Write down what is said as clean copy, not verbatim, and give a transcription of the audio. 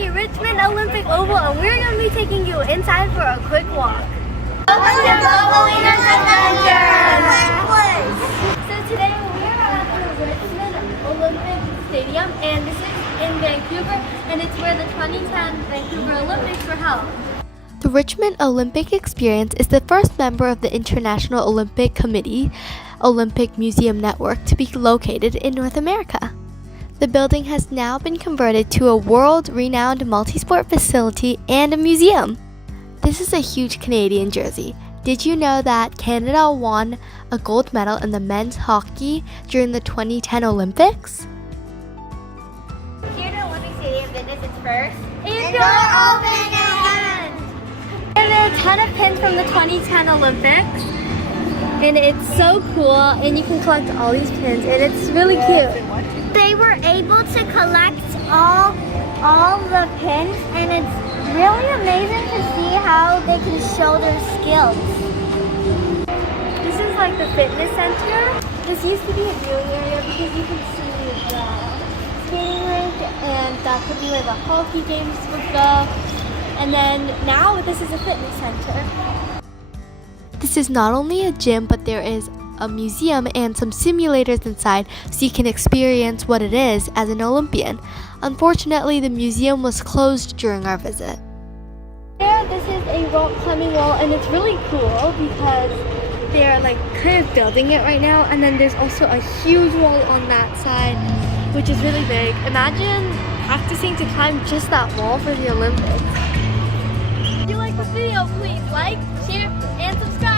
the Richmond Olympic Oval, and we're going to be taking you inside for a quick walk. Welcome to Bubblelina's Adventures! So today we are at the Richmond Olympic Stadium, and this is in Vancouver, and it's where the 2010 Vancouver Olympics were held. The Richmond Olympic Experience is the first member of the International Olympic Committee Olympic Museum Network to be located in North America. The building has now been converted to a world-renowned multi-sport facility and a museum. This is a huge Canadian jersey. Did you know that Canada won a gold medal in the men's hockey during the 2010 Olympics? Here at Olympic Stadium witnessed its first indoor open event! And there are a ton of pins from the 2010 Olympics. And it's so cool, and you can collect all these pins, and it's really cute. They were able to collect all the pins, and it's really amazing to see how they can show their skills. This is like the fitness center. This used to be a viewing area because you can see the skating rink, and that could be where the hockey games would go. And then now this is a fitness center. This is not only a gym, but there is a museum and some simulators inside so you can experience what it is as an Olympian. Unfortunately, the museum was closed during our visit. There, this is a rock climbing wall, and it's really cool because they're like kind of building it right now, and then there's also a huge wall on that side, which is really big. Imagine practicing to climb just that wall for the Olympics. If you like this video, please like, share, and subscribe.